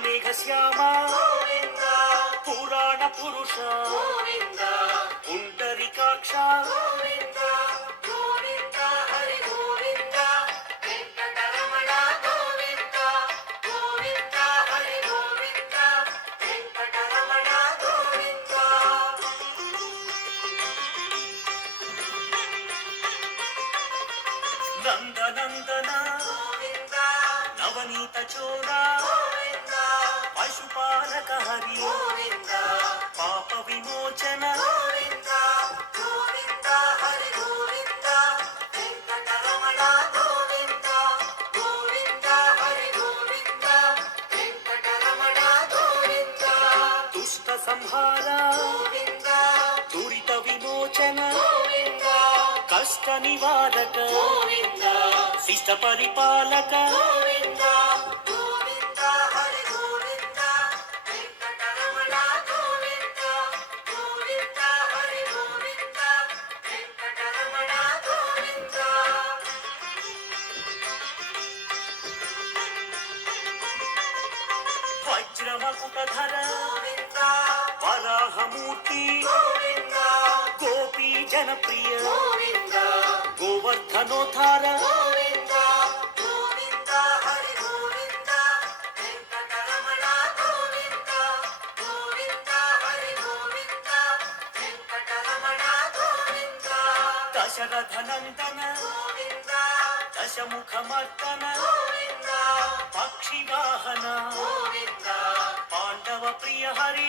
మేఘశ్యామ పురాణ పురుష పుండరీకాక్ష నందనందన నవనీత చోర పశుపాలక హరి పాప విమోచన దుష్ట సంహార దురిత విమోచన కష్ట నివారక శిష్ట పరిపాలక వజ్రమకుటధర వరాహమూర్తి గోపీ జనప్రియ గోవర్ధనోద్ధార దశరథ నందన దశముఖమర్దన పక్షివాహన పాండవ ప్రియ హరి